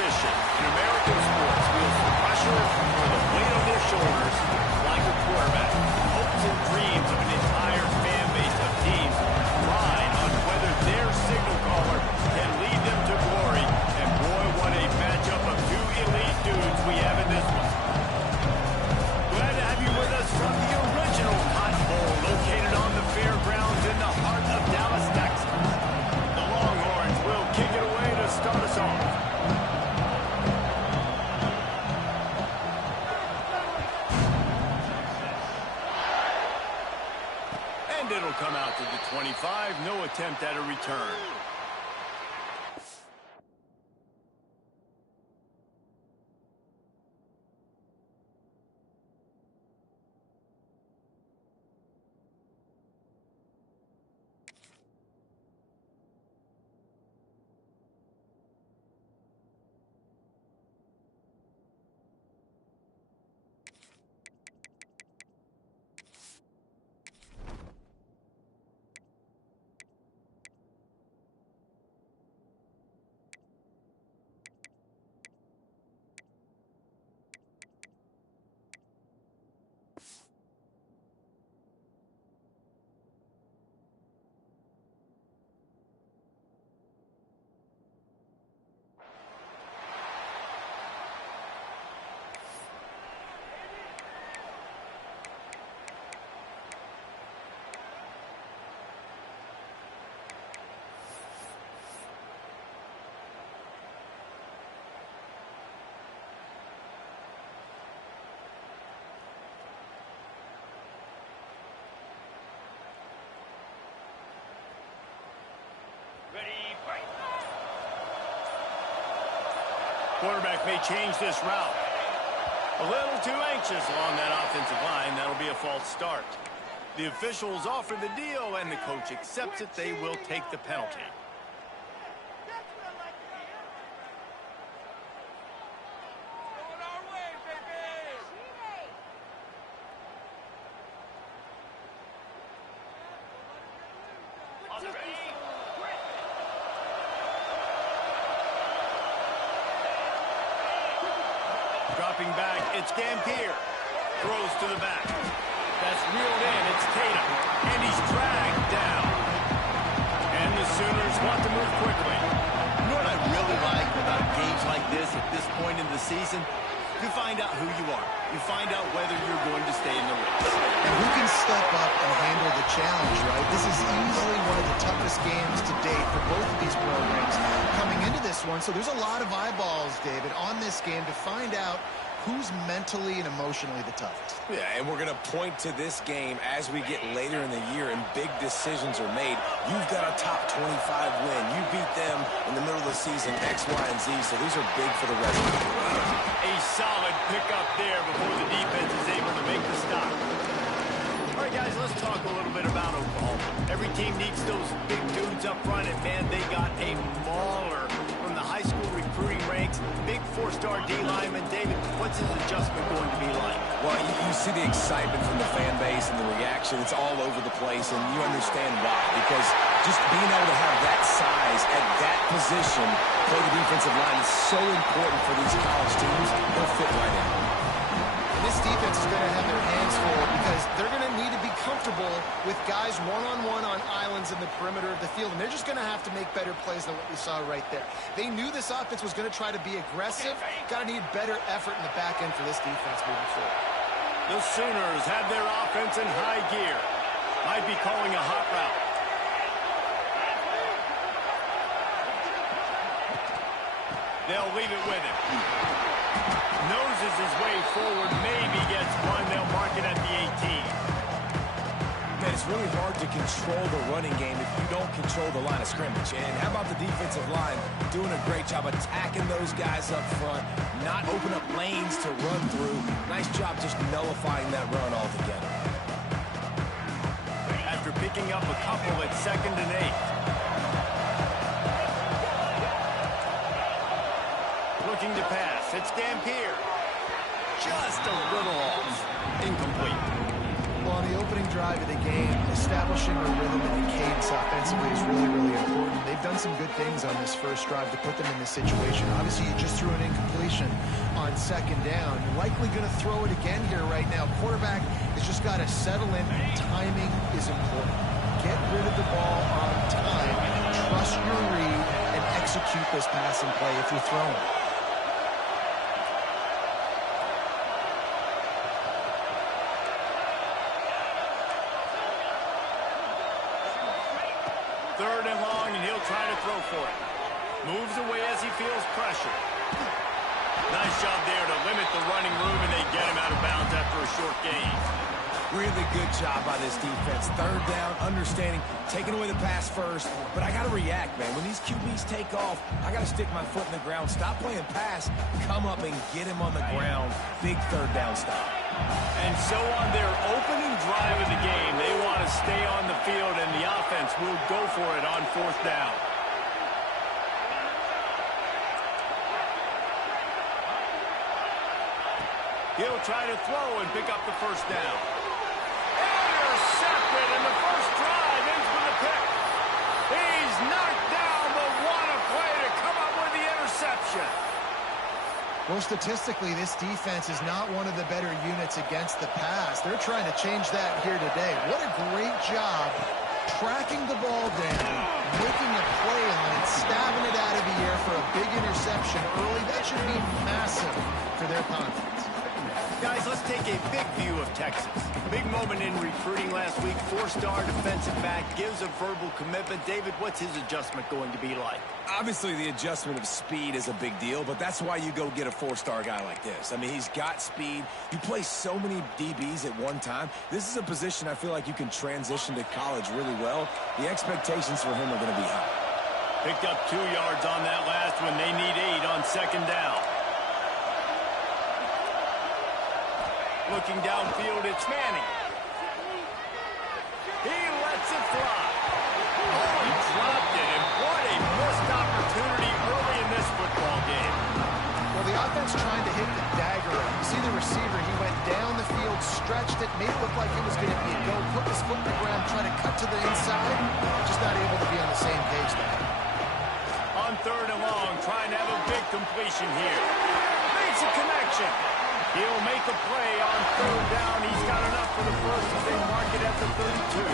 position in American sports feels the pressure or the weight on their shoulders like a quarterback. Hopes and dreams of an entire fan base of teams ride on whether their signal caller can lead them to glory. And boy, what a matchup of two elite dudes we have in this one. Glad to have you with us from the original Cotton Bowl, located on the fairgrounds in the heart of Dallas, Texas. The Longhorns will kick it away to start us off. And it'll come out to the 25. No attempt at a return. Quarterback may change this route. A little too anxious along that offensive line. That'll be a false start. The officials offer the deal, and the coach accepts it. They will take the penalty. Dropping back, it's Gampier. Throws to the back. That's reeled in, it's Tatum. And he's dragged down. And the Sooners want to move quickly. You know what I really like about games like this at this point in the season? You find out who you are. You find out whether you're going to stay in the race. And who can step up and handle the challenge, right? This is easily one of the toughest games to date for both of these programs coming into this one. So there's a lot of eyeballs, David, on this game to find out who's mentally and emotionally the toughest. Yeah, and we're going to point to this game as we get later in the year and big decisions are made. You've got a top 25 win. You beat them in the middle of the season, X, Y, and Z, so these are big for the rest of the year. A solid pickup there before the defense is able to make the stop. All right, guys, let's talk a little bit about Oklahoma. Every team needs those big dudes up front, and, man, they got a mauler from the high school recruiting ranks. Big four-star D-lineman. David, what's his adjustment going to be like? Well, you see the excitement from the fan base and the reaction. It's all over the place, and you understand why. Because just being able to have that size at that position, play the defensive line, is so important for these college teams. They'll fit right in. And this defense is going to have their hands full because they're going to need to be comfortable with guys one-on-one on islands in the perimeter of the field, and they're just going to have to make better plays than what we saw right there. They knew this offense was going to try to be aggressive. Got to need better effort in the back end for this defense moving forward. The Sooners have their offense in high gear. Might be calling a hot route. They'll leave it with him. Noses his way forward, maybe gets one. They'll mark it at the 18. Man, it's really hard to control the running game if you don't control the line of scrimmage. And how about the defensive line doing a great job attacking those guys up front, not open up lanes to run through. Nice job just nullifying that run altogether. After picking up a couple at 2nd and 8. Looking to pass. It's Dampier. Just a little off. Incomplete. Well, on the opening drive of the game, establishing a rhythm and a cadence offensively is really, really important. They've done done some good things on this first drive to put them in this situation. Obviously, you just threw an incompletion on second down. You're likely going to throw it again here right now. Quarterback has just got to settle in. Timing is important. Get rid of the ball on time. Trust your read and execute this passing play if you're throwing. Third and long, and he'll try to throw for it. Moves away as he feels pressure. Nice job there to limit the running room, and they get him out of bounds after a short gain. Really good job by this defense. Third down, understanding, taking away the pass first. But I got to react, man. When these QBs take off, I got to stick my foot in the ground. Stop playing pass. Come up and get him on the ground. Big third down stop. And so on their opening drive of the game, they want to stay on the field, and the offense will go for it on fourth down. He'll try to throw and pick up the first down. Intercepted, and the first drive ends with a pick. He's knocked down, but what a play to come up with the interception. Well, statistically, this defense is not one of the better units against the pass. They're trying to change that here today. What a great job tracking the ball down, making a play on it, stabbing it out of the air for a big interception early. That should be massive for their confidence. Guys, let's take a big view of Texas. Big moment in recruiting last week. Four-star defensive back gives a verbal commitment. David, what's his adjustment going to be like? Obviously, the adjustment of speed is a big deal, but that's why you go get a four-star guy like this. I mean, he's got speed. You play so many DBs at one time. This is a position I feel like you can transition to college really well. The expectations for him are going to be high. Picked up 2 yards on that last one. They need 8 on second down. Looking downfield, it's Manning. He lets it fly. Oh, he dropped it, and what a missed opportunity early in this football game. Well, the offense trying to hit the dagger. You see the receiver, he went down the field, stretched it, made it look like it was going to be a go, put his foot in the ground, try to cut to the inside, just not able to be on the same page there. On third and long, trying to have a big completion here. Makes a connection. He'll make a play on third down. He's got enough for the first as they mark it at the 32.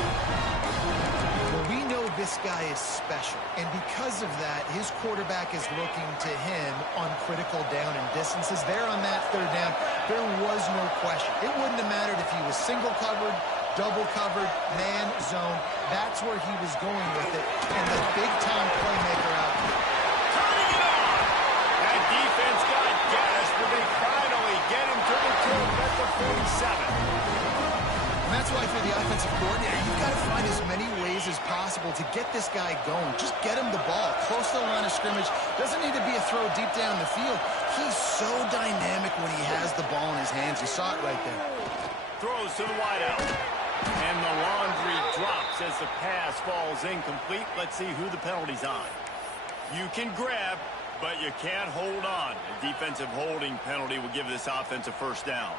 Well, we know this guy is special, and because of that, his quarterback is looking to him on critical down and distances. There on that third down, there was no question. It wouldn't have mattered if he was single covered, double covered, man, zone. That's where he was going with it, and the big-time playmaker out there. Turning it on! That defense got gas, but they finally get him to the turf at the 47. And that's why for the offensive coordinator, you've got to find as many ways as possible to get this guy going. Just get him the ball close to the line of scrimmage. Doesn't need to be a throw deep down the field. He's so dynamic when he has the ball in his hands. You saw it right there. Throws to the wideout. And the laundry drops as the pass falls incomplete. Let's see who the penalty's on. You can grab, but you can't hold on. A defensive holding penalty will give this offense a first down.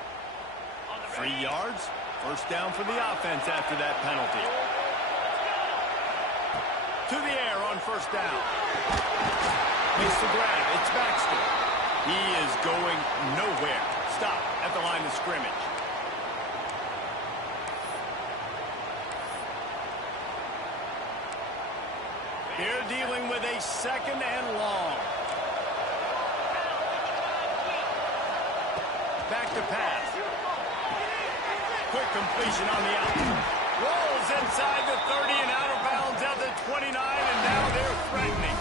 3 yards. First down for the offense after that penalty. To the air on first down. Makes the grab. It's Baxter. He is going nowhere. Stop at the line of scrimmage. They're dealing with a second and long. Back to pass. Quick completion on the out. Rolls inside the 30 and out of bounds at the 29, and now they're threatening.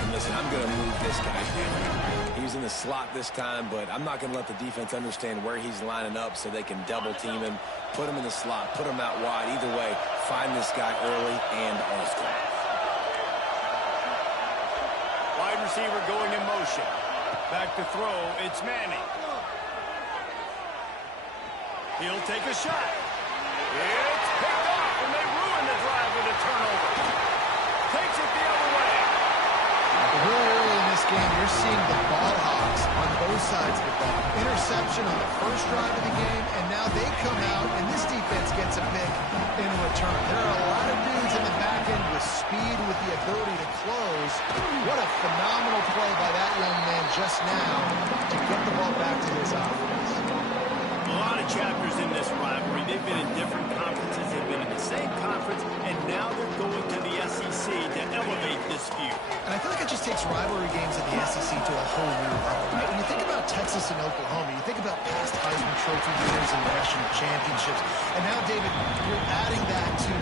And listen, I'm going to move this guy down. He's in the slot this time, but I'm not going to let the defense understand where he's lining up so they can double team him, put him in the slot, put him out wide. Either way, find this guy early and often. Wide receiver going in motion. Back to throw, it's Manning. He'll take a shot. It's picked off, and they ruin the drive with a turnover. Takes it the other way. Really early in this game, you're seeing the ball hawks on both sides of the ball. Interception on the first drive of the game, and now they come out, and this defense gets a pick in return. There are a lot of dudes in the back end with speed with the ability to close. What a phenomenal play by that young man just now to get the ball back to his offense. A lot of chapters in this rivalry. They've been in different conferences. They've been in the same conference, and now they're going to the SEC to elevate this feud. And I feel like it just takes rivalry games in the SEC to a whole new level, right? When you think about Texas and Oklahoma, you think about past Heisman Trophy winners and national championships. And now, David, you're adding that to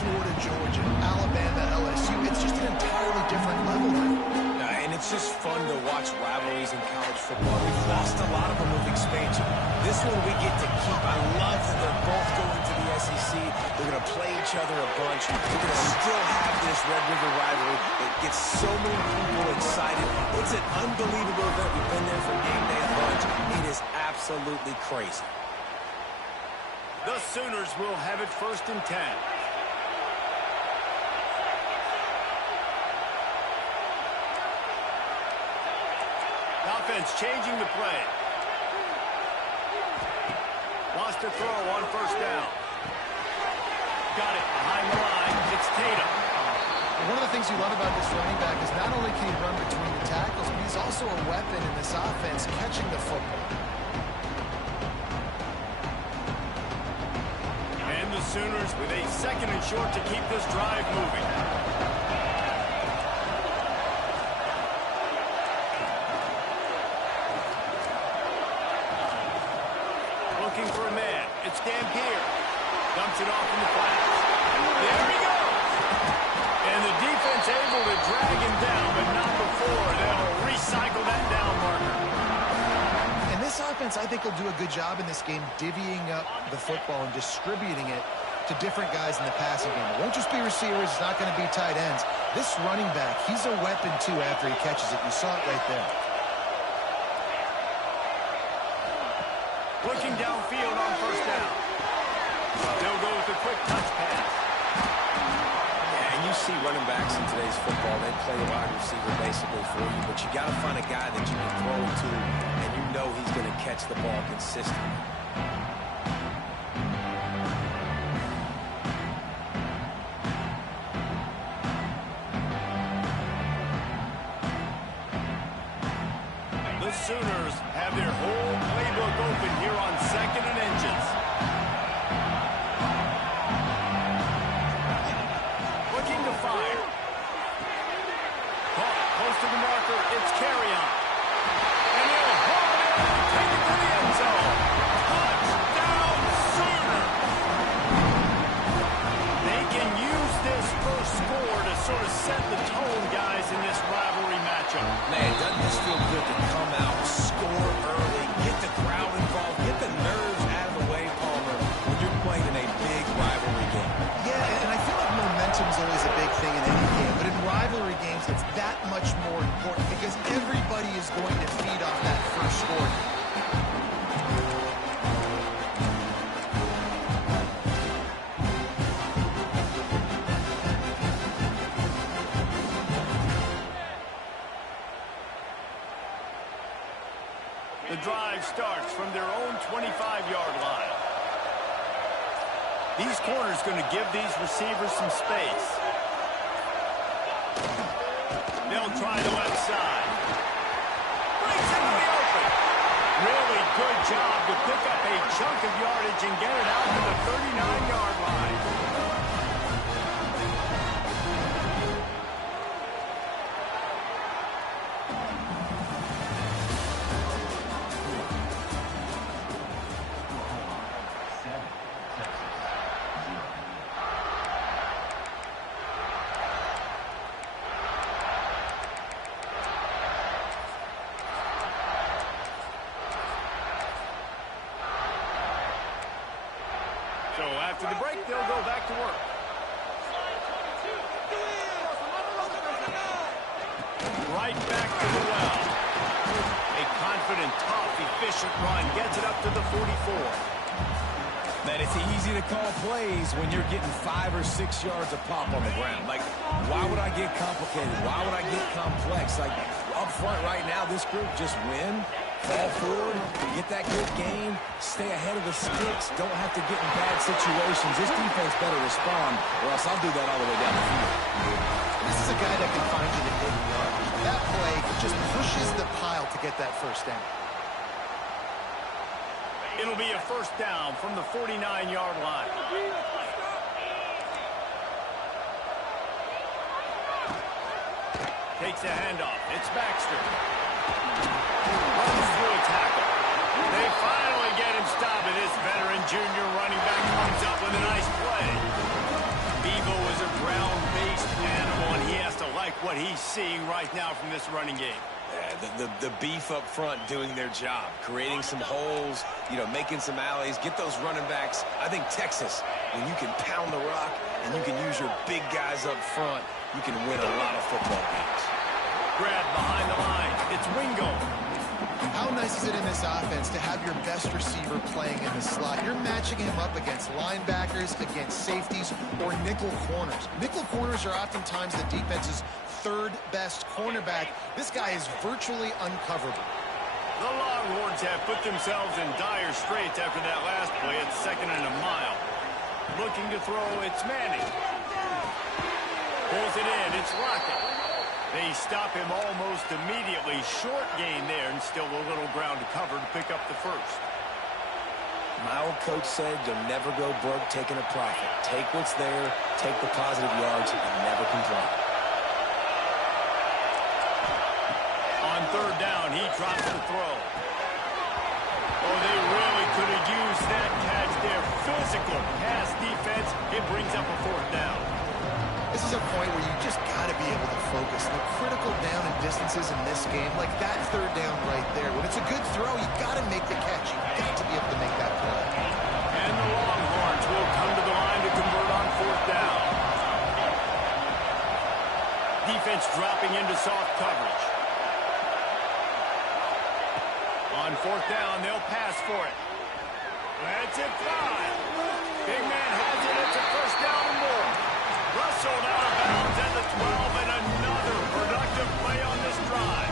Florida, Georgia, Alabama, LSU. It's just an entirely different level now. And it's just fun to watch rivalries in college football. We've lost a lot of them with expansion. This one we get to keep. I love that they're both going to the SEC. They're going to play each other a bunch. We're going to still have this Red River rivalry that gets so many people excited. It's an unbelievable event. We've been there for game day a bunch. It is absolutely crazy. The Sooners will have it 1st and 10. Offense changing the play. Wants to throw on 1st down. Got it behind the line. It's Tatum. One of the things you love about this running back is not only can he run between the tackles, but he's also a weapon in this offense catching the football. And the Sooners with a 2nd and short to keep this drive moving. Looking for a man. It's Dampier. Dumps it off in the flats. There he goes. And the defense able to drag him down, but not before. They'll recycle that down marker. And this offense, I think, will do a good job in this game divvying up the football and distributing it to different guys in the passing game. It won't just be receivers. It's not going to be tight ends. This running back, he's a weapon, too, after he catches it. You saw it right there. Looking downfield on 1st down. They'll go with a quick touch pass. Yeah, and you see running backs in today's football, they play a wide receiver basically for you, but you got to find a guy that you can throw it to, and you know he's going to catch the ball consistently. The Sooners have their whole playbook open here on 2nd and inches. Looking to fire. Caught close to the marker. It's Carrion. And he'll haul it in and take it to the end zone. Touchdown, Sooners! They can use this first score to sort of set the tone, guys, in this rivalry matchup. Man, doesn't this feel good to come out, score early, get the crowd involved, get the nerves out of the way, Palmer, when you're playing in a big rivalry game. Yeah, and I feel like momentum is always a big thing in any game, but in rivalry games, it's that much more important because everybody is going to feed off that first score. The drive starts from their own 25-yard line. These corners going to give these receivers some space. They'll try the left side. Breaks it wide open. Really good job to pick up a chunk of yardage and get it out to the 39-yard line. So after the break, they'll go back to work. Right back to the well. A confident, tough, efficient run gets it up to the 44. Man, it's easy to call plays when you're getting 5 or 6 yards of pop on the ground. Like, why would I get complicated? Why would I get complex? Like, up front right now, this group just win fall forward, get that good gain, stay ahead of the sticks, don't have to get in bad situations. This defense better respond, or else I'll do that all the way down the field. This is a guy that can find you the hidden yardage. That play just pushes the pile to get that first down. It'll be a first down from the 49-yard line. Takes a handoff. It's Baxter. Runs through a tackle. They finally get him stopped, and this veteran junior running back comes up with a nice play. Bevo is a ground-based animal, and he has to like what he's seeing right now from this running game. Yeah, the beef up front doing their job, creating some holes, making some alleys, get those running backs. I think Texas, when you can pound the rock and you can use your big guys up front, you can win a lot of football games. Grab behind the line. It's Wingo. How nice is it in this offense to have your best receiver playing in the slot? You're matching him up against linebackers, against safeties, or nickel corners. Nickel corners are oftentimes the defense's third best cornerback. This guy is virtually uncoverable. The Longhorns have put themselves in dire straits after that last play at 2nd and a mile. Looking to throw, it's Manning. Pulls it in, it's Lockett. They stop him almost immediately. Short gain there, and still a little ground to cover to pick up the first. My old coach said you'll never go broke taking a profit. Take what's there, take the positive yards, and never complain. On 3rd down, he drops the throw. Oh, they really could have used that catch there. Physical pass defense. It brings up a 4th down. This is a point where you just got to be able to focus. The critical down and distances in this game, like that 3rd down right there. When it's a good throw, you got to make the catch. You got to be able to make that play. And the Longhorns will come to the line to convert on 4th down. Defense dropping into soft coverage. On 4th down, they'll pass for it. That's it, 5. Big man has it. It's a first down and more. Rustled out of bounds at the 12, and another productive play on this drive.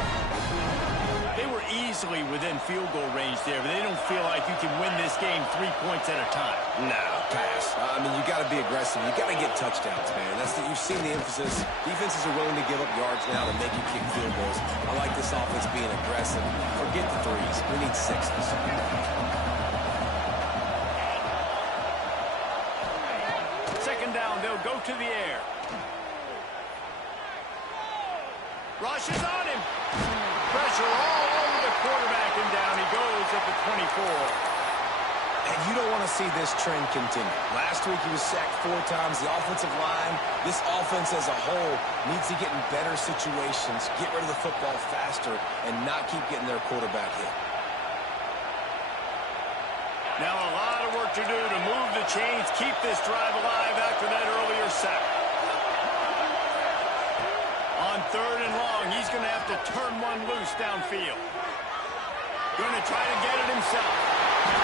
They were easily within field goal range there, but they don't feel like you can win this game 3 points at a time. No, pass. You got to be aggressive. You got to get touchdowns, man. You've seen the emphasis. Defenses are willing to give up yards now to make you kick field goals. I like this offense being aggressive. Forget the 3s. We need 6s. 2nd down, they'll go to the air. Rush is on him. Pressure all over the quarterback, and down he goes at the 24. And you don't want to see this trend continue. Last week he was sacked 4 times. The offensive line, this offense as a whole, needs to get in better situations, get rid of the football faster, and not keep getting their quarterback hit. Now a lot of work to do to move the chains, keep this drive alive after that earlier sack. On 3rd and long, he's going to have to turn one loose downfield. Going to try to get it himself.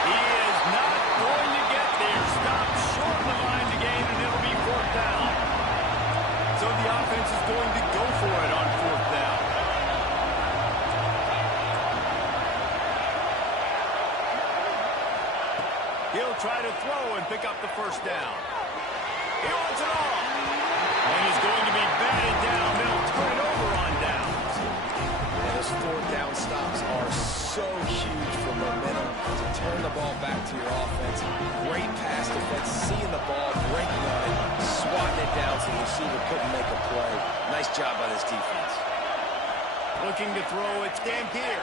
He is not going to get there. Stopped short of the line to gain, and it'll be 4th down. So the offense is going to go for it on 4th down. He'll try to throw and pick up the first down. He wants it all. And he's going to be batted down. They'll turn it over on downs. And those 4th down stops are so huge for momentum to turn the ball back to your offense. Great pass defense, seeing the ball, breaking on it, swatting it down so the receiver couldn't make a play. Nice job by this defense. Looking to throw, it's Dampier.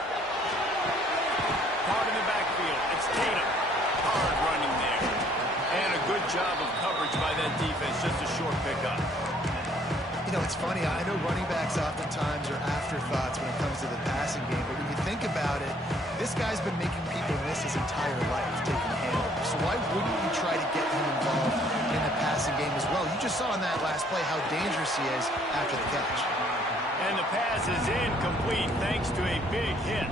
Caught in the backfield, it's Tatum. Hard running there. And a good job of coverage by that defense, just a short pickup. It's funny. I know running backs oftentimes are afterthoughts when it comes to the passing game, but when you think about it, this guy's been making people miss his entire life taking handoffs. So why wouldn't you try to get him involved in the passing game as well? You just saw in that last play how dangerous he is after the catch. And the pass is incomplete thanks to a big hit.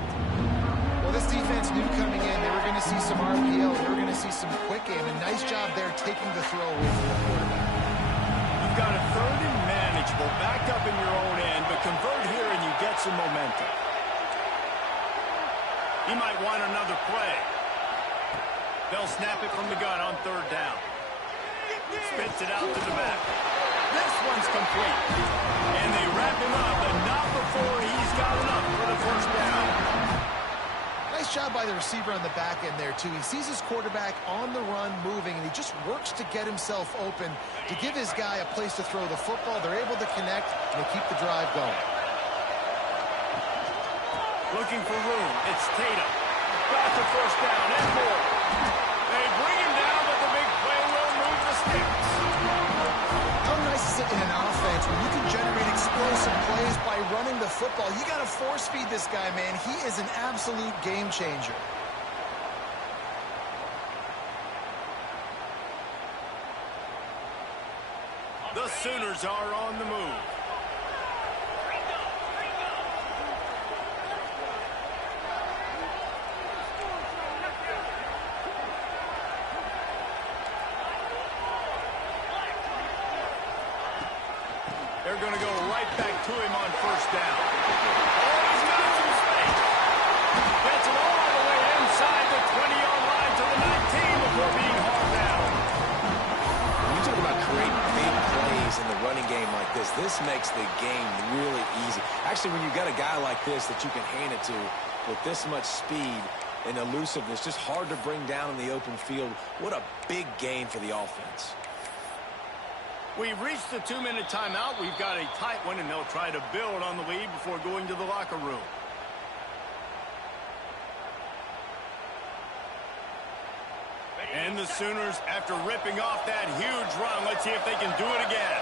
Well, this defense knew coming in they were going to see some RPO. They were going to see some quick game. And nice job there taking the throw away from the quarterback. You've got a 3rd and manageable, backed up in your own end, but convert here and you get some momentum. He might want another play. They'll snap it from the gun on third down. Spits it out to the back. This one's complete. And they wrap him up, but not before he's got enough for the first down. Nice job by the receiver on the back end there, too. He sees his quarterback on the run moving, and he just works to get himself open to give his guy a place to throw the football. They're able to connect, and they keep the drive going. Looking for room. It's Tatum. Got the first down and more. They bring him down, but the big play will move the sticks. How nice is it in an offense when you can generate explosive plays by running the football? You got to force feed this guy, man. He is an absolute game changer. The Sooners are on the move. They're going to go right back to him on first down. Oh, he's got some space. Gets it all the way inside the 20-yard line to the 19 before being hauled down. When you talk about creating big plays in the running game like this makes the game really easy. Actually, when you got a guy like this that you can hand it to with this much speed and elusiveness, just hard to bring down in the open field. What a big gain for the offense. We've reached the 2-minute timeout. We've got a tight one, and they'll try to build on the lead before going to the locker room. And the Sooners, after ripping off that huge run, let's see if they can do it again.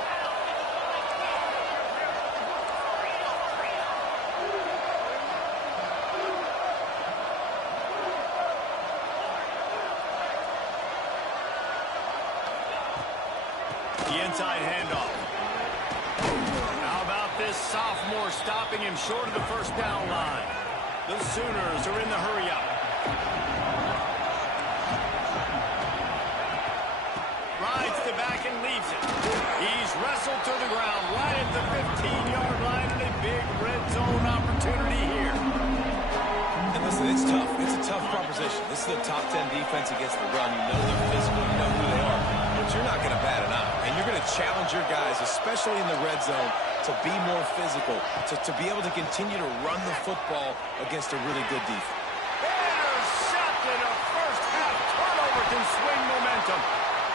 The inside handoff. How about this sophomore stopping him short of the first down line? The Sooners are in the hurry-up. Rides the back and leaves it. He's wrestled to the ground right at the 15-yard line, and a big red zone opportunity here. And listen, it's tough. It's a tough proposition. This is a top 10 defense against the run. You know they're physical. You know who they are. But you're not going to bat an eye. And you're going to challenge your guys, especially in the red zone, to be more physical, to be able to continue to run the football against a really good defense. Intercepted. A first-half turnover can swing momentum.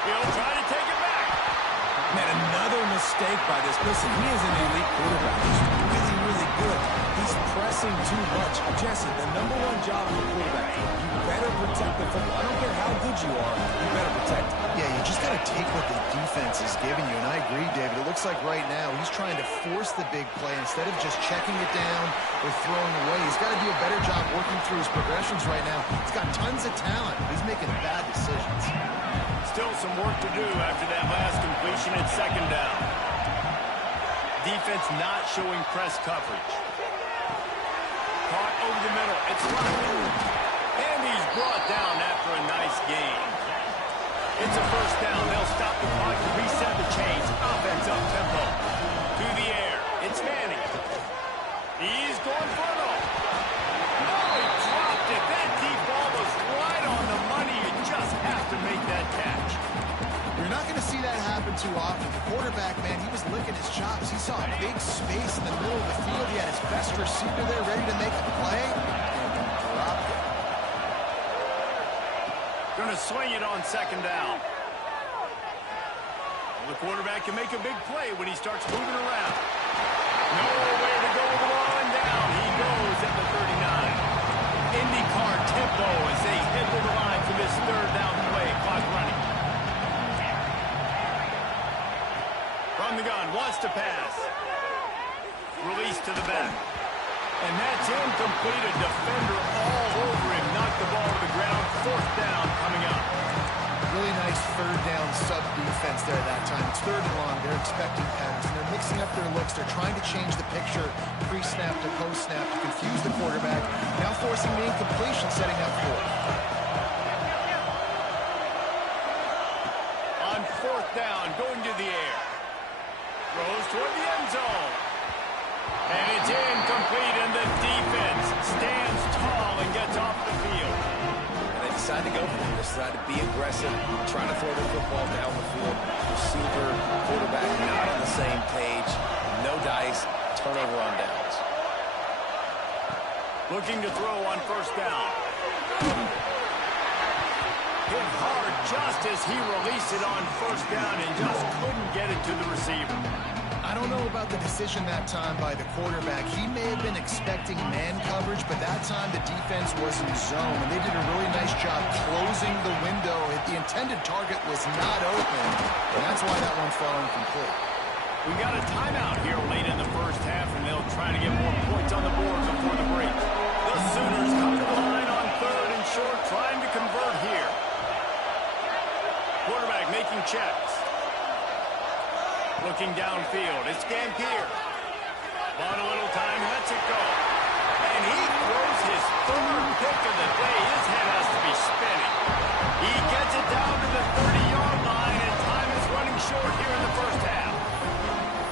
He'll try to take it back. Man, another mistake by this. Listen, he is an elite quarterback. He's really, really good. He's pressing too much. Jesse, the #1 job of a quarterback, you better protect the football. I don't care how good you are, you better protect it. Yeah, you just got to take what the defense is giving you. And I agree, David. It looks like right now he's trying to force the big play instead of just checking it down or throwing away. He's got to do a better job working through his progressions right now. He's got tons of talent. He's making bad decisions. Still some work to do after that last completion at second down. Defense not showing press coverage. Caught over the middle. It's locked. And he's brought down after a nice gain. It's a first down. They'll stop the clock to reset the chains. Offense up tempo. To the air. It's Manning. He's going for it all. Oh, he dropped it. That deep ball was right on the money. You just have to make that catch. You're not going to see that happen too often. The quarterback, man, he was licking his chops. He saw a big space in the middle of the field. He had his best receiver there ready to make a play. And dropped it. Going to swing it on second down. Well, the quarterback can make a big play when he starts moving around. Nowhere to go with the ball and down. He goes at the 39. IndyCar tempo as they head to the line for this third down play. Clock running. From the gun, wants to pass. Release to the back. And that's incomplete. A defender all over him. Knocked the ball to the ground. Fourth down coming up. Really nice third down sub defense there that time. It's third and long. They're expecting pass. And they're mixing up their looks. They're trying to change the picture pre-snap to post-snap to confuse the quarterback. Now forcing the incompletion, setting up for it. On fourth down, going to the air. Throws toward the end zone. And it's incomplete, and the defense stands tall and gets yards off the field. And they decide to go for it. They decide to be aggressive, trying to throw the football down the field. Receiver, quarterback not on the same page. No dice, turnover on downs. Looking to throw on first down. Hit hard just as he released it on first down and just couldn't get it to the receiver. I don't know about the decision that time by the quarterback. He may have been expecting man coverage, but that time the defense was in zone, and they did a really nice job closing the window. The intended target was not open, and that's why that one fell incomplete. We got a timeout here late in the first half, and they'll try to get more points on the board before the break. The Sooners come to the line on third and short, trying to convert here. Quarterback making checks. Looking downfield, it's Gampier. Bought a little time, lets it go. And he throws his third pick of the day. His head has to be spinning. He gets it down to the 30-yard line, and time is running short here in the first half.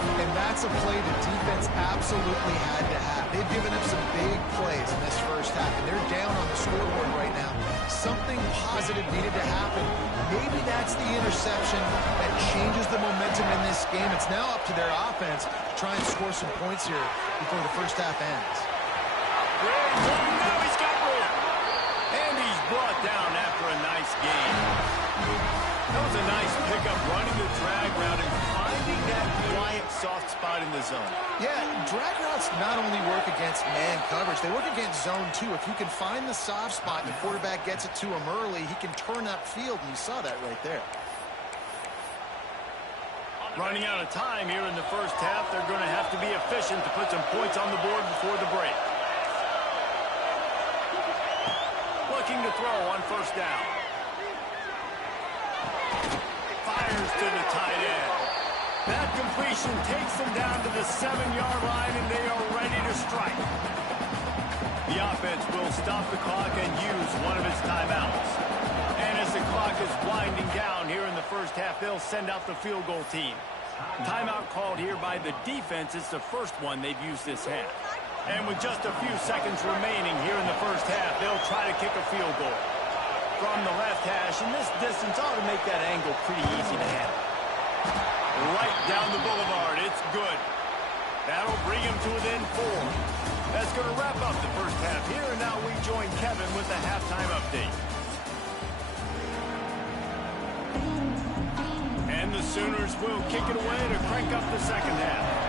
And that's a play the defense absolutely had to have. They've given up some big plays in this first half, and they're down on the scoreboard right now. Something positive needed to happen. Maybe that's the interception that changes the momentum in this game. It's now up to their offense to try and score some points here before the first half ends. Now he's got room. And he's brought down after a nice gain. That was a nice pickup, running the drag route and finding that quiet, soft spot in the zone. Yeah, drag routes not only work against man coverage, they work against zone too. If you can find the soft spot and the quarterback gets it to him early, he can turn upfield, and you saw that right there. Running out of time here in the first half, they're going to have to be efficient to put some points on the board before the break. Looking to throw on first down. Fires to the tight end. That completion takes them down to the 7-yard line, and they are ready to strike. The offense will stop the clock and use one of its timeouts. And as the clock is winding down here in the first half, they'll send out the field goal team. Timeout called here by the defense. It's the first one they've used this half. And with just a few seconds remaining here in the first half, they'll try to kick a field goal. From the left hash, and this distance ought to make that angle pretty easy to handle. Right down the boulevard, it's good. That'll bring him to within 4. That's going to wrap up the first half here, and now we join Kevin with the halftime update. And the Sooners will kick it away to crank up the second half.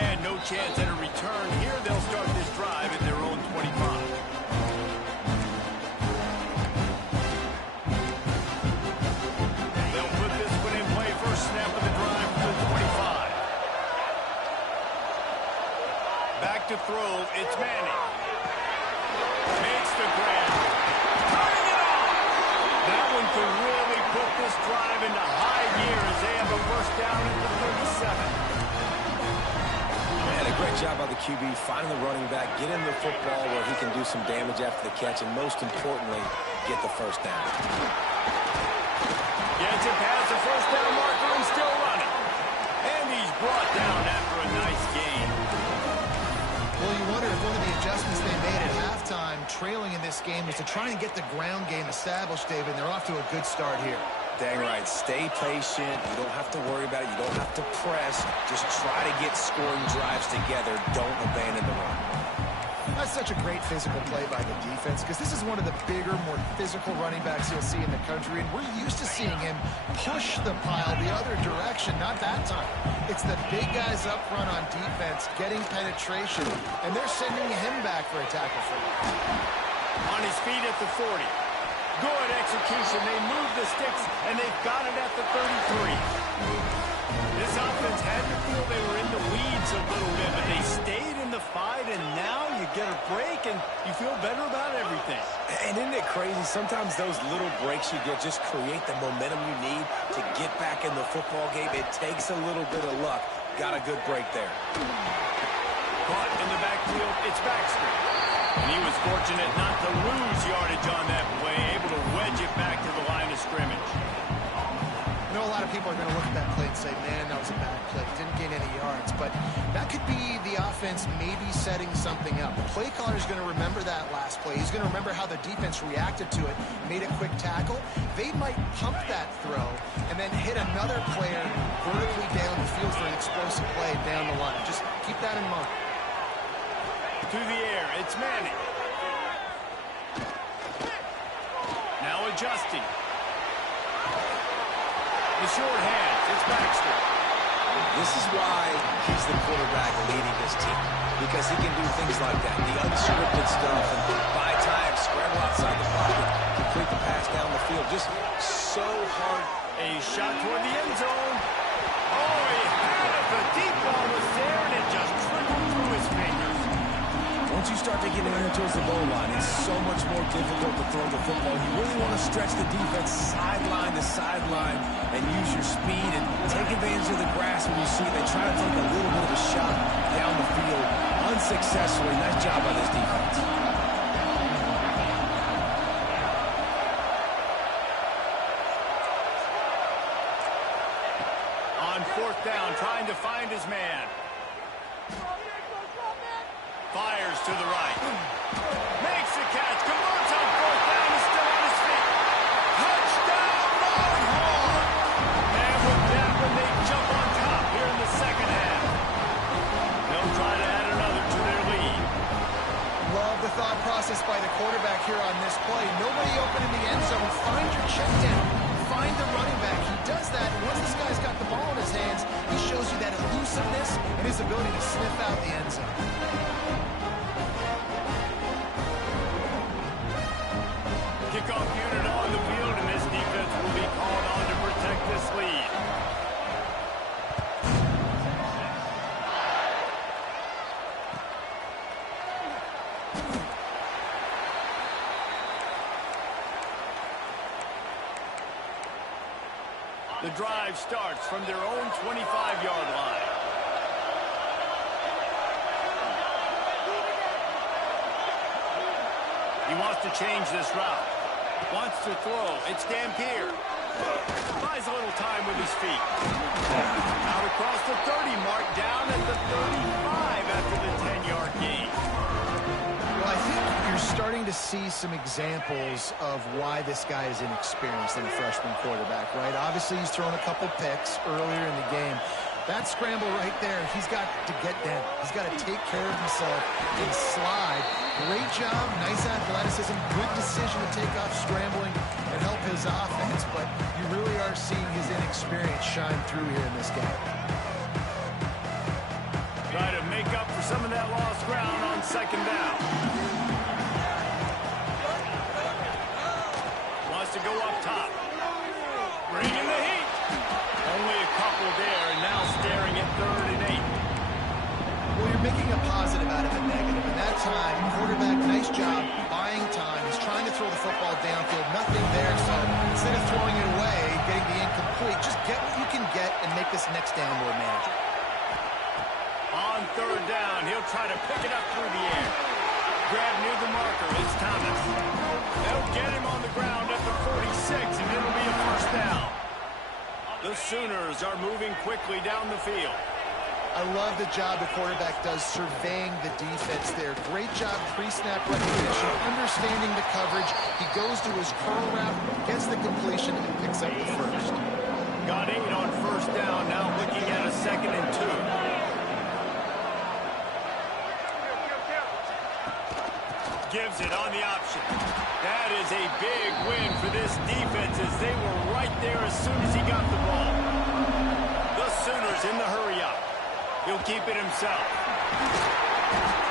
And no chance at a return here. They'll start this drive at their own 25. They'll put this one in play. First snap of the drive to the 25. Back to throw. It's Manning. Makes the grab. Turning it on. That one could really put this drive into high gear as they have a first down at the 37. And a great job by the QB finding the running back, getting the football where he can do some damage after the catch, and most importantly, get the first down. Gets it past the first down marker and still running. And he's brought down after a nice gain. Well, you wonder if one of the adjustments they made at halftime, trailing in this game, was to try and get the ground game established, David, and they're off to a good start here. Dang right. Stay patient. You don't have to worry about it. You don't have to press. Just try to get scoring drives together. Don't abandon the run. That's such a great physical play by the defense, because this is one of the bigger, more physical running backs you'll see in the country, and we're used to seeing him push the pile the other direction. Not that time. It's the big guys up front on defense getting penetration, and they're sending him back for a tackle for him. On his feet at the 40. Good execution. They move the sticks, and they've got it at the 33. This offense had to feel they were in the weeds a little bit, but they stayed in the fight, and now you get a break, and you feel better about everything. And isn't it crazy? Sometimes those little breaks you get just create the momentum you need to get back in the football game. It takes a little bit of luck. Got a good break there. Caught in the backfield, it's Baxter. And he was fortunate not to lose yardage on that play, able to wedge it back to the line of scrimmage. You know, know a lot of people are going to look at that play and say, man, that was a bad play. Didn't gain any yards. But that could be the offense maybe setting something up. The play caller is going to remember that last play. He's going to remember how the defense reacted to it, made a quick tackle. They might pump that throw and then hit another player vertically down the field for an explosive play down the line. Just keep that in mind. To the air, it's Manning. Now adjusting. The short hands, it's Baxter. This is why he's the quarterback leading this team, because he can do things like that, the unscripted stuff, and buy time, scramble outside the pocket, complete the pass down the field. Just so hard. A shot toward the end zone. Oh, he had it. The deep ball was there, and it just trickled through his fingers. Once you start to get in towards the goal line, it's so much more difficult to throw the football. You really want to stretch the defense sideline to sideline and use your speed and take advantage of the grass when you see it. They try to take a little bit of a shot down the field unsuccessfully. Nice job by this defense. On fourth down, trying to find his man. Fires to the right. Makes the catch. Converts on fourth down. Is still on his feet. Touchdown, Longhorn! And with that one, they jump on top here in the second half. They'll try to add another to their lead. Love the thought process by the quarterback here on this play. Nobody open in the end zone. Find your check down. Find the running back. He does that, and once this guy's got the ball in his hands, he shows you that elusiveness and his ability to sniff out the end zone. Kickoff unit on the field, and this defense will be called on to protect this lead. The drive starts from their own 25-yard line. He wants to change this route. Wants to throw. It's Dampier. Buys a little time with his feet. Out across the 30 mark, down at the 35 after the 10-yard gain. Well, I think you're starting to see some examples of why this guy is inexperienced in a freshman quarterback, right? Obviously, he's thrown a couple picks earlier in the game. That scramble right there, he's got to get down. He's got to take care of himself and slide. Great job, nice athleticism, good decision to take off scrambling and help his offense, but you really are seeing his inexperience shine through here in this game. Try to make up for some of that lost ground on second down. Wants to go up top. Bringing the heat. Only a couple there, and now staring at 3rd and 8. Well, you're making a positive out of a negative. And that time, quarterback, nice job, buying time. He's trying to throw the football downfield. Nothing there, so instead of throwing it away, getting the incomplete, just get what you can get and make this next down more manageable. On 3rd down, he'll try to pick it up through the air. Grab near the marker, it's Thomas. They'll get him on the ground at the 46, and it'll be a first down. The Sooners are moving quickly down the field. I love the job the quarterback does surveying the defense there. Great job pre-snap recognition, understanding the coverage. He goes to his curl route, gets the completion, and picks up the first. Got 8 on first down, now looking at a 2nd and 2. Gives it on the option. That is a big win for this defense as they were right there as soon as he got the ball. The Sooners in the hurry up. He'll keep it himself.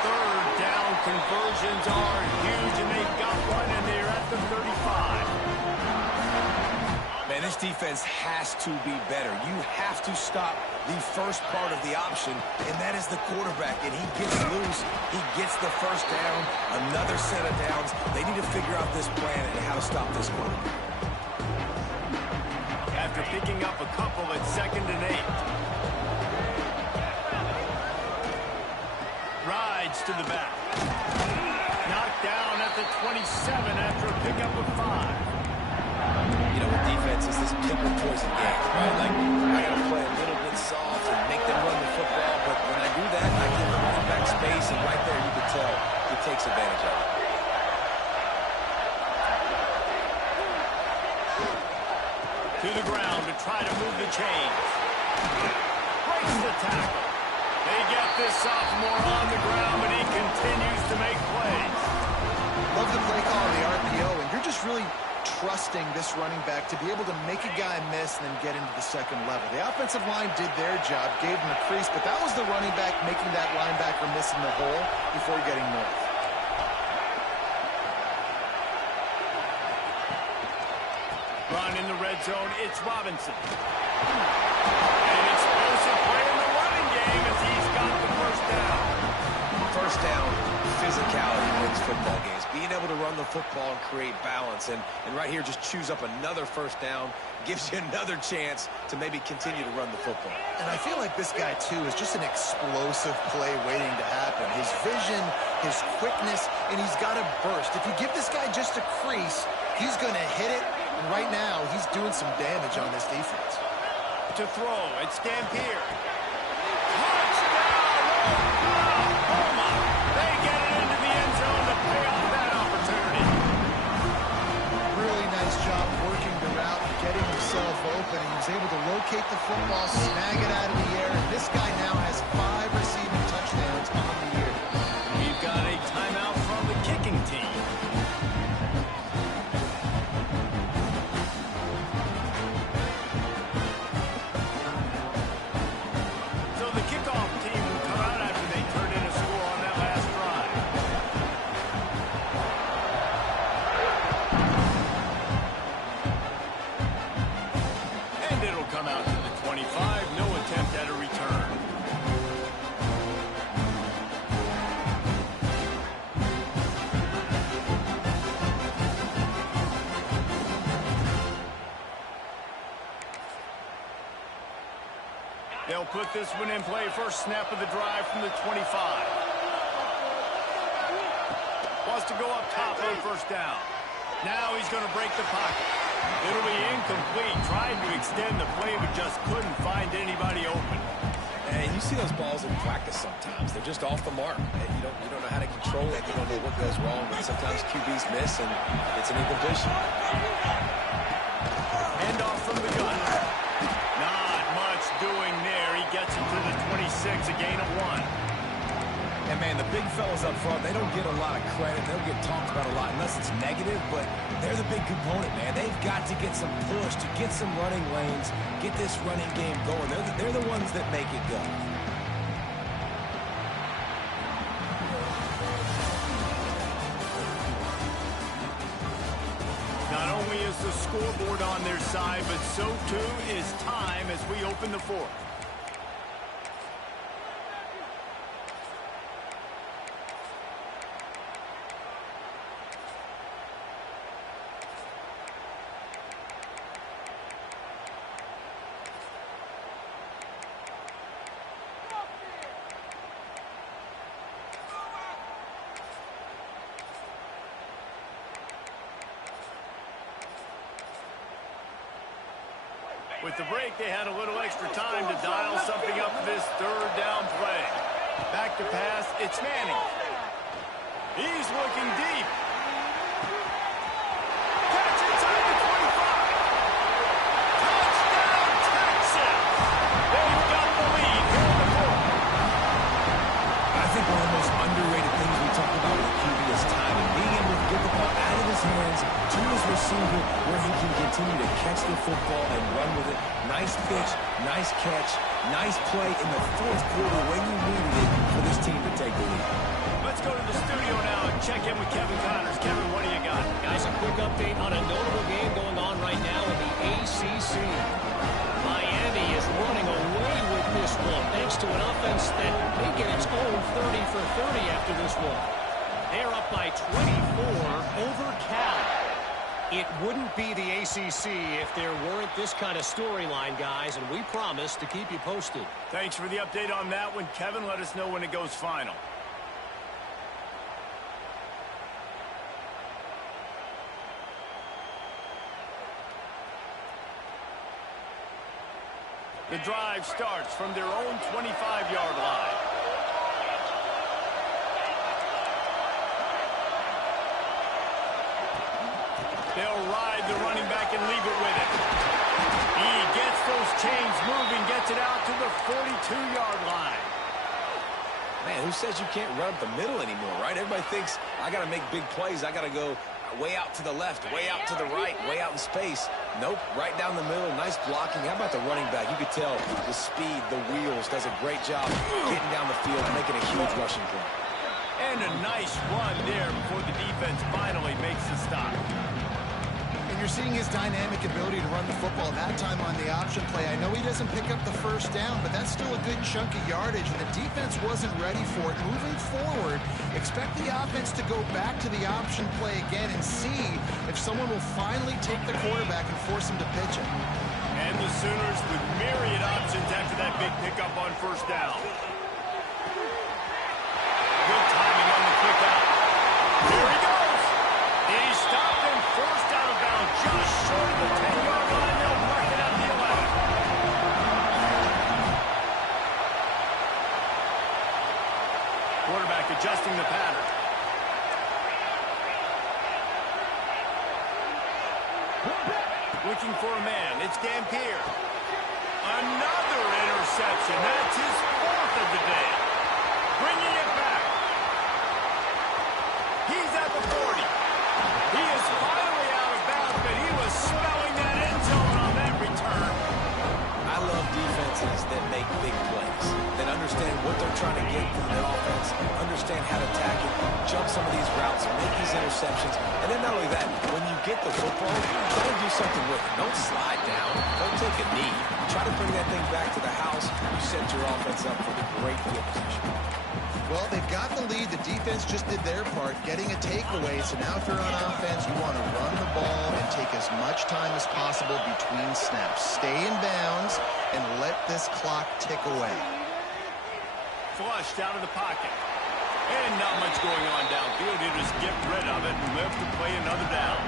3rd down conversions are huge, and they've got one, and they're at the 35. Man, this defense has to be better. You have to stop the first part of the option, and that is the quarterback. And he gets loose. He gets the first down, another set of downs. They need to figure out this plan and how to stop this quarterback. After picking up a couple at 2nd and 8. Rides to the back. Knocked down at the 27 after a pickup of 5. You know, with defense, it's this pick or poison game, right? To the ground to try to move the chains. Breaks the tackle. They get this sophomore on the ground, but he continues to make plays. Love the play call on the RPO, and you're just really trusting this running back to be able to make a guy miss and then get into the second level. The offensive line did their job, gave him a crease, but that was the running back making that linebacker miss in the hole before getting north. Run in the red zone, it's Robinson. An explosive play in the running game as he's got the first down. First down, physicality wins football games. Being able to run the football and create balance. And right here, just choose up another first down. Gives you another chance to maybe continue to run the football. And I feel like this guy, too, is just an explosive play waiting to happen. His vision, his quickness, and he's got a burst. If you give this guy just a crease, he's going to hit it. And right now, he's doing some damage on this defense. To throw, it's Dampier. Touchdown! They get it into the end zone to pay off that opportunity. Really nice job working the route and getting himself open. He was able to locate the football, snag it out of the air. And this guy now has 5 receiving touchdowns on the year. We've got a timeout from the kicking team. They'll put this one in play. First snap of the drive from the 25. Wants to go up top on first down. Now he's going to break the pocket. It'll be incomplete. Trying to extend the play, but just couldn't find anybody open. And you see those balls in practice sometimes. They're just off the mark. You don't know how to control it. You don't know what goes wrong. But sometimes QBs miss, and it's an incompletion. Hand off from the gun. Not much doing there. He gets it to the 26, a gain of 1. And, man, the big fellas up front, they don't get a lot of credit. They don't get talked about a lot unless it's negative, but they're the big component, man. They've got to get some push, to get some running lanes, get this running game going. They're the ones that make it go. Not only is the scoreboard on their side, but so too is time as we open the fourth. With the break, they had a little extra time to dial something up for this third down play. Back to pass, it's Manning. He's looking deep. Catch inside the 25. Touchdown, Texas! They've got the lead here in the fourth. I think one of the most underrated things we talk about with QB is timing. Being able to get the ball out of his hands to his receiver where he can continue to catch the football and run with it. Nice pitch, nice catch, nice play in the fourth quarter when you needed it for this team to take the lead. Let's go to the studio now and check in with Kevin Connors. Kevin, what do you got? Guys, a quick update on a notable game going on right now in the ACC. Miami is running away with this one thanks to an offense that may get its own 30 for 30 after this one. They're up by 24 over Cal. It wouldn't be the ACC if there weren't this kind of storyline, guys, and we promise to keep you posted. Thanks for the update on that one, Kevin. Let us know when it goes final. The drive starts from their own 25-yard line. They'll ride the running back and leave it with it. Man, who says you can't run up the middle anymore, right? Everybody thinks I got to make big plays. I got to go way out to the left, way out to the right, way out in space. Nope, right down the middle. Nice blocking. How about the running back? You could tell the speed, the wheels, does a great job getting down the field, making a huge rushing play. And a nice run there before the defense finally makes the stop. And you're seeing his dynamic ability to run the football that time on the option play. I know he doesn't pick up the first down, but that's still a good chunk of yardage, and the defense wasn't ready for it. Moving forward, expect the offense to go back to the option play again and see if someone will finally take the quarterback and force him to pitch it. And the Sooners with myriad options after that big pickup on first down. Good timing on the quick out. Here he goes. He's stopped and forced out of bounds just short of the 10-yard line. They'll mark it out the 11. Quarterback adjusting the pattern. Looking for a man. It's Dampier. Another interception. That's his fourth of the day. Bringing it back. He's at the 40. He is finally out of bounds, but he was smelling that end zone on that return. I love defenses that make big plays, that understand what they're trying to get from the offense, understand how to attack it, jump some of these routes, make these interceptions, and then not only that, when you get the football, try to do something with it. Don't slide down. Don't take a knee. Try to bring that thing back to the house. You set your offense up for the great field position. Well, they've got the lead. The defense just did their part, getting a takeaway. So now if you're on offense, you want to run the ball and take as much time as possible between snaps. Stay in bounds and let this clock tick away. Flushed out of the pocket. And not much going on downfield. You just get rid of it and live to play another down.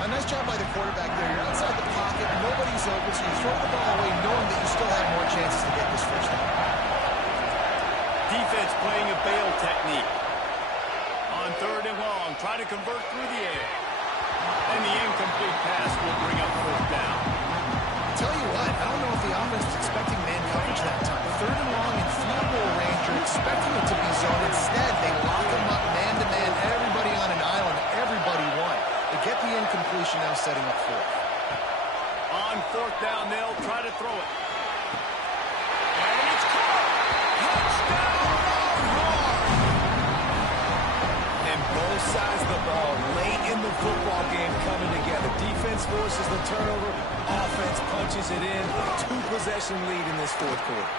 A nice job by the quarterback there. You're outside the pocket. Nobody's open, so you throw the ball away knowing that you still have more chances to get this first down. Defense playing a bail technique. On third and long, try to convert through the air. And the incomplete pass will bring up fourth down. Tell you what, I don't know if the offense was expecting man coverage that time. Third and long in field goal range, you're expecting it to be zone. Instead, they lock him up man-to-man, everybody on an island, everybody won. They get the incompletion, now setting up fourth. On fourth down, they'll try to throw it. And it's caught! Touchdown, Longhorns! And both sides of the ball late in the football game coming together. Defense forces the turnover. Offense punches it in. 2-possession lead in this fourth quarter.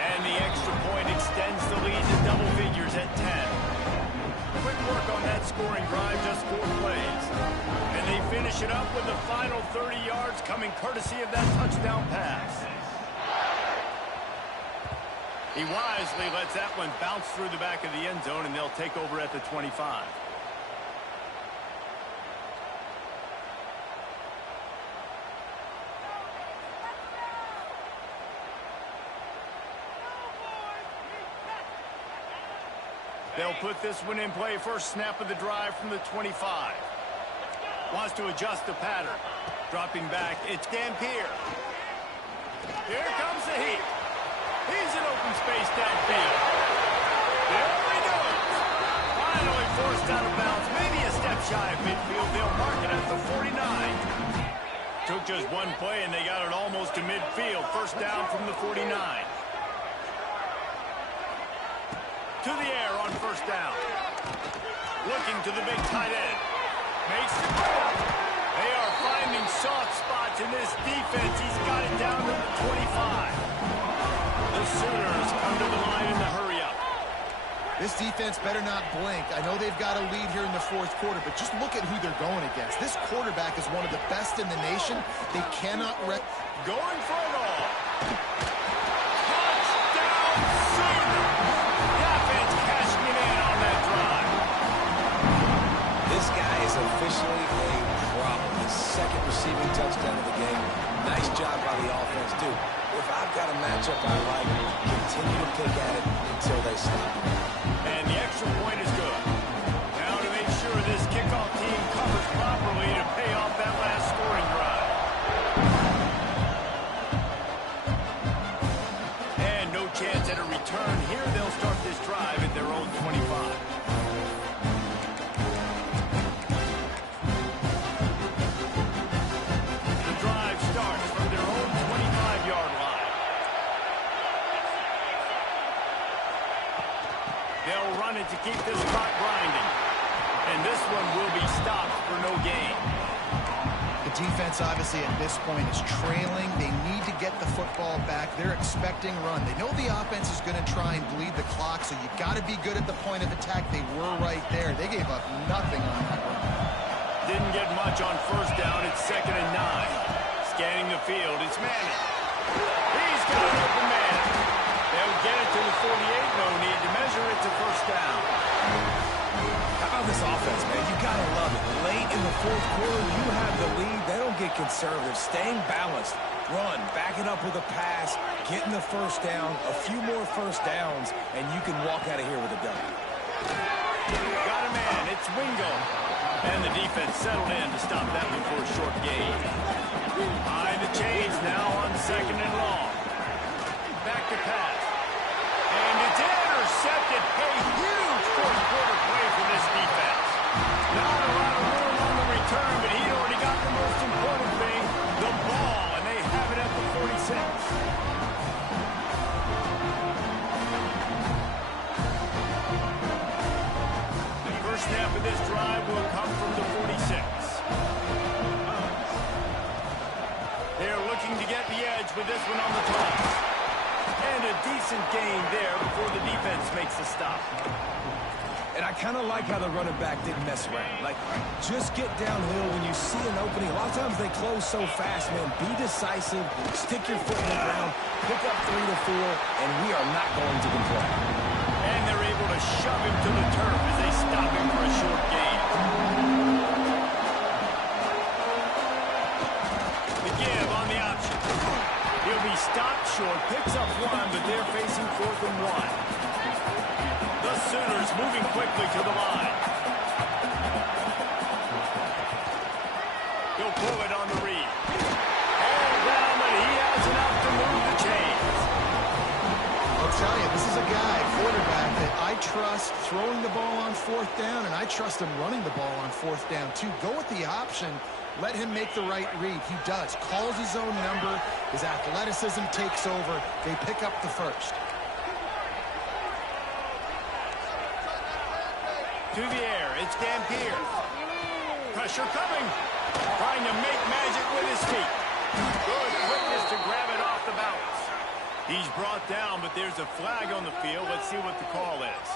And the extra point extends the lead to double figures at 10. Quick work on that scoring drive, just 4 plays. And they finish it up with the final 30 yards coming courtesy of that touchdown pass. He wisely lets that one bounce through the back of the end zone, and they'll take over at the 25. They'll put this one in play. First snap of the drive from the 25. Wants to adjust the pattern. Dropping back, it's Dampier. Here comes the heat. He's in open space downfield. There he goes. Finally forced out of bounds. Maybe a step shy of midfield. They'll mark it at the 49. Took just one play, and they got it almost to midfield. First down from the 49. To the air on first down. Looking to the big tight end. Makes the grab. They are finding soft spots in this defense. He's got it down to the 25. The Sooners come to the line in the hurry-up. This defense better not blink. I know they've got a lead here in the fourth quarter, but just look at who they're going against. This quarterback is one of the best in the nation. They cannot going for it all. Touchdown, Sooners! The offense cashing it in on that drive. This guy is officially a problem. His second receiving touchdown of the game. Nice job by the offense, too. If I've got a matchup I like, continue to pick at it until they stop. And the extra point is good. Now to make sure this kickoff team covers properly to pay off that last scoring drive. And no chance at a return here. They'll start this defense, obviously, at this point is trailing. They need to get the football back. They're expecting run. They know the offense is going to try and bleed the clock, so you got to be good at the point of attack. They were right there. They gave up nothing on that run. Didn't get much on first down. It's 2nd and 9. Scanning the field. It's Manning. He's got an open man. They'll get it to the 48. No need to measure it to first down. How about this offense, man? You got to love it. Late in the fourth quarter, you have the lead. They don't get conservative. Staying balanced. Run. Back it up with a pass. Getting the first down. A few more first downs, and you can walk out of here with a W. Got a man. It's Wingo. And the defense settled in to stop that one for a short gain. Behind the chains now on 2nd and long. Back to pass. And it's intercepted. A huge fourth quarter play for this defense. Not a lot of room on the return, but he'd already got the most important thing, the ball, and they have it at the 46. The first snap of this drive will come from the 46. They're looking to get the edge with this one on the toss. And a decent gain there before the defense makes the stop. And I kind of like how the running back didn't mess around. Like, just get downhill when you see an opening. A lot of times they close so fast, man. Be decisive, stick your foot in the ground, pick up 3 to 4, and we are not going to complain. And they're able to shove him to the turf as they stop him for a short gain. The give on the option. He'll be stopped short, picks up 1, but they're facing 4th and 1. The Sooners moving quickly to the line. He'll pull it on the read. All down, but he has enough to move the chains. I'll tell you, this is a guy, quarterback, that I trust throwing the ball on 4th down, and I trust him running the ball on 4th down, too. Go with the option. Let him make the right read. He does. Calls his own number. His athleticism takes over. They pick up the first. To the air, it's Dampier. Pressure coming. Trying to make magic with his feet. Good quickness to grab it off the bounce. He's brought down, but there's a flag on the field. Let's see what the call is.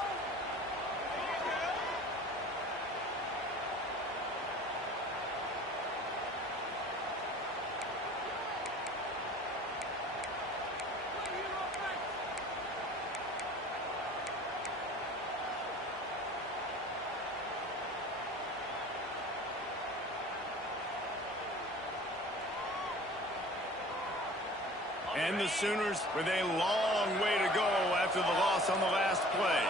And the Sooners with a long way to go after the loss on the last play.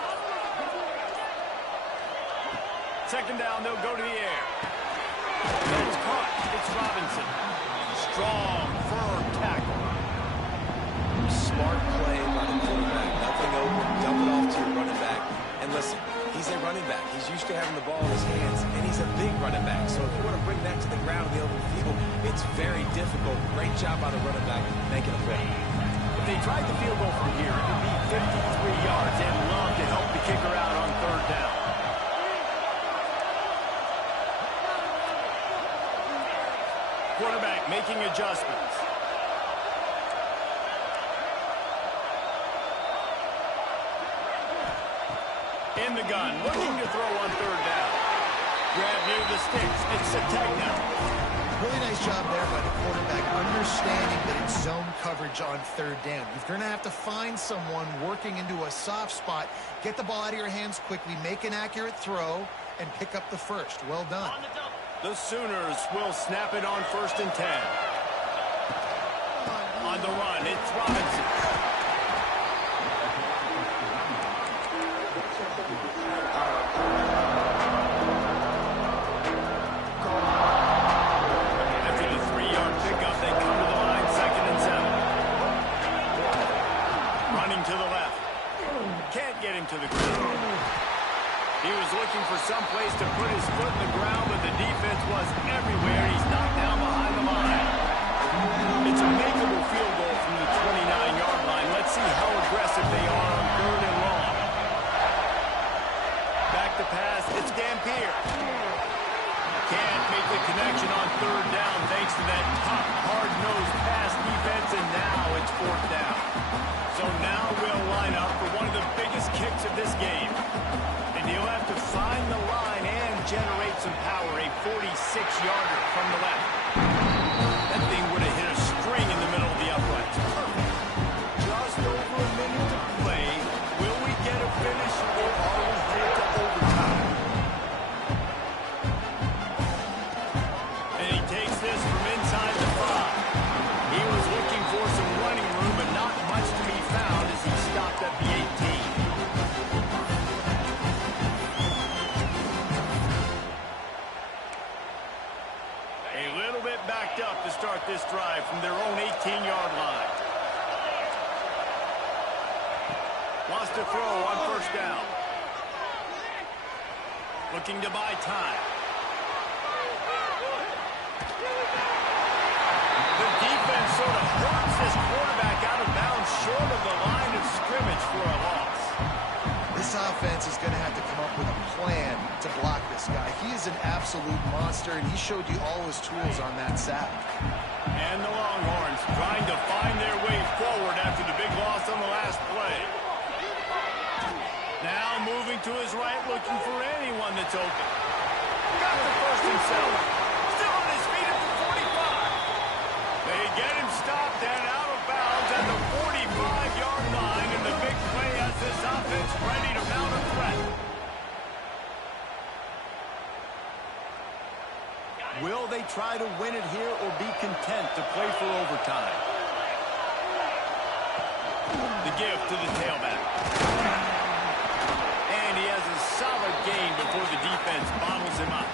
2nd down, they'll go to the air. It's caught. It's Robinson. Strong, firm tackle. Smart play by the quarterback. Nothing open. Dump it off to your running back. And listen, he's a running back. He's used to having the ball in his hands, and he's a big running back. So if you want to bring that to the ground in the open field, it's very difficult. Great job by the running back making a play. If they tried the field goal from here, it would be 53 yards. They'd love to help the kicker out on 3rd down. Quarterback making adjustments. In the gun, looking to throw on 3rd down. Grab near the sticks. It's Sategna. Really nice job there by the quarterback, understanding that it's zone coverage on 3rd down. You're going to have to find someone working into a soft spot, get the ball out of your hands quickly, make an accurate throw, and pick up the first. Well done. The Sooners will snap it on 1st and 10. On the run, it's Robinson. After the 3-yard pickup, they come to the line, 2nd and 7. Running to the left. Can't get him to the ground. He was looking for some place to put his foot in the ground, but the defense was everywhere. He's knocked down behind the line. It's a makeable field goal from the 29-yard line. Let's see how aggressive they are on 3rd and long. Back to pass. It's Dampier. Can't make the connection on 3rd down thanks to that minutes of this game. And he'll have to find the line and generate some power. A 46-yarder from the left. That thing would have hit a string in the middle of the uprights. Perfect. Just over a minute to play. Will we get a finish or are we headed to overtime? And he takes this from inside the 5. He was looking for some running room, but not much to be found as he stopped at the 18. A little bit backed up to start this drive from their own 18-yard line. Lost a throw on first down. Looking to buy time. The defense sort of hurts this quarterback out of bounds short of the line of scrimmage for a loss. This offense is going to have to come up with a plan to block this guy. He is an absolute monster, and he showed you all his tools on that sack. And the Longhorns trying to find their way forward after the big loss on the last play. Now moving to his right, looking for anyone that's open. Got the first himself. Still on his feet at the 45. They get him stopped and out of bounds at the 45-yard line, and the big play has this offense ready to mount a threat. Will they try to win it here or be content to play for overtime? The give to the tailback. And he has a solid gain before the defense bottles him up.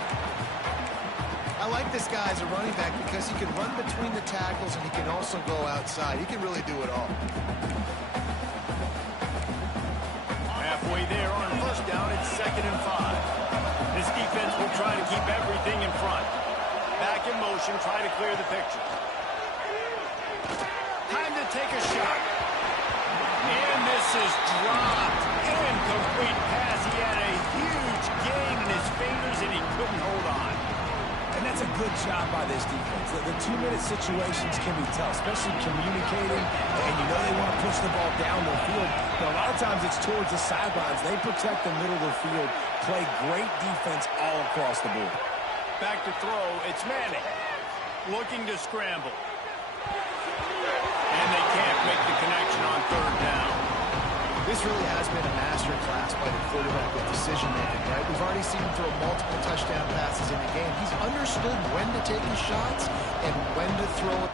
I like this guy as a running back because he can run between the tackles and he can also go outside. He can really do it all. Halfway there on first down, it's 2nd and 5. This defense will try to keep everything in front. Back in motion, try to clear the picture. Time to take a shot. And this is dropped. Incomplete pass. He had a huge gain in his fingers and he couldn't hold on. And that's a good job by this defense. The 2-minute situations can be tough, especially communicating, and you know they want to push the ball down the field, but a lot of times it's towards the sidelines. They protect the middle of the field, play great defense all across the board. Back to throw, it's Manning. Looking to scramble. And they can't make the connection on 3rd down. This really has been a master class by the quarterback with decision-making, right? We've already seen him throw multiple touchdown passes in the game. He's understood when to take his shots and when to throw it.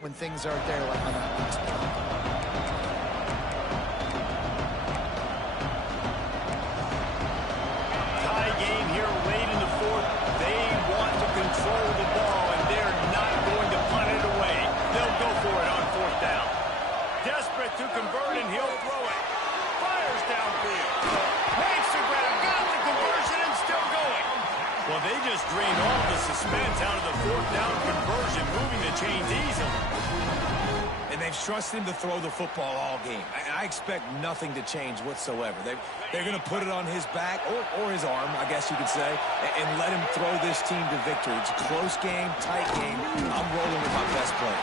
When things aren't there, like on that last play. Tie game here late in the 4th. They want to control the ball, and they're not going to punt it away. They'll go for it on 4th down. Desperate to convert, and he'll throw it. Fires downfield. Makes the grab, got the conversion, and still going. Well, they just drained all the suspense out of the 4th down conversion, moving the chains easily. And they've trusted him to throw the football all game. I expect nothing to change whatsoever. They're going to put it on his back, or his arm, I guess you could say, and let him throw this team to victory. It's a close game, tight game. I'm rolling with my best player.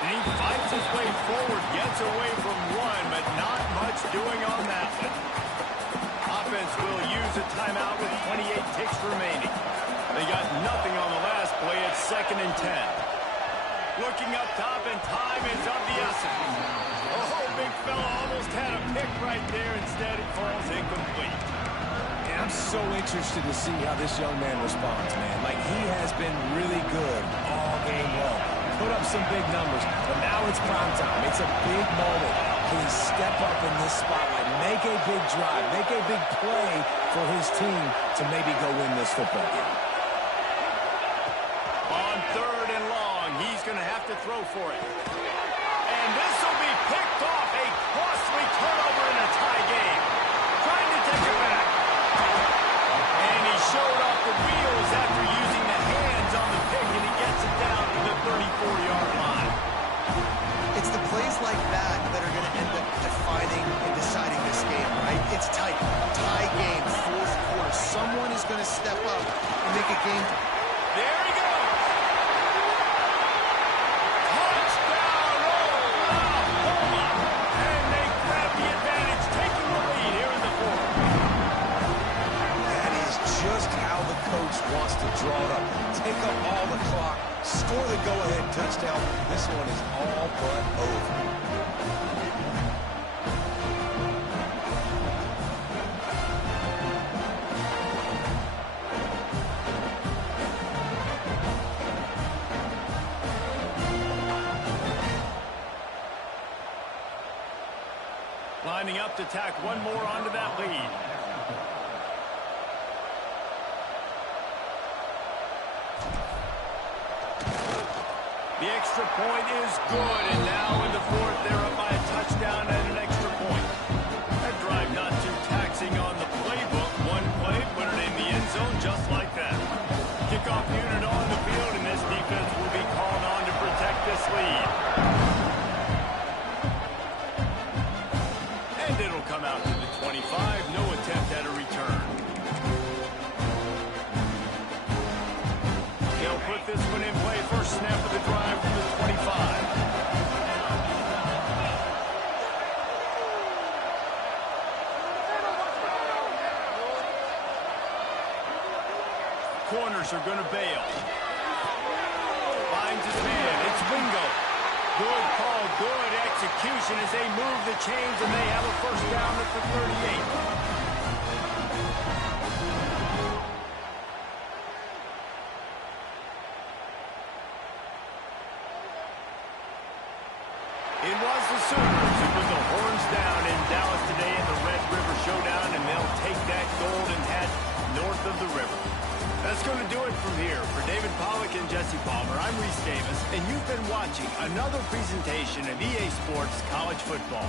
And he fights his way forward, gets away from one, but not much doing on that one. Offense will use a timeout with 28 ticks remaining. They got nothing on the last play. It's 2nd and 10. Looking up top, and time is of the essence. Oh, big fella almost had a pick right there. Instead, it falls incomplete. And I'm so interested to see how this young man responds, man. Like, he has been really good all game long. Put up some big numbers, but now it's prime time. It's a big moment. Can he step up in this spotlight, make a big drive, make a big play for his team to maybe go win this football game? On 3rd and long, he's going to have to throw for it. And this will be picked off. A costly turnover in a tie game. Trying to take it back. And he showed off the wheels after using the hands on the pick, and he gets it down to the 34-yard line. It's the plays like that that are going to end up defining and deciding this game, right? It's tight. Tie game, 4th quarter. Someone is going to step up and make a game. There he goes. just how the coach wants to draw it up. Take up all the clock, score the go-ahead touchdown. This one is all but over. Lining up to tack one more onto that lead. The extra point is good, and now in the fourth, they're up by a touchdown and an extra point. That drive not too taxing on the playbook. One play, put it in the end zone just like that. Kickoff unit on the field, and this defense will be called on to protect this lead. And it'll come out to the 25. No attempt at a return. They'll put this one in play. First snap of the drive from the 25. Corners are going to bail. Finds his man. It's Wingo. Good call, good execution as they move the chains, and they have a first down at the 38. It was the Sooners who put the horns down in Dallas today in the Red River Showdown, and they'll take that golden hat north of the river. That's going to do it from here. For David Pollack and Jesse Palmer, I'm Reese Davis, and you've been watching another presentation of EA Sports College Football.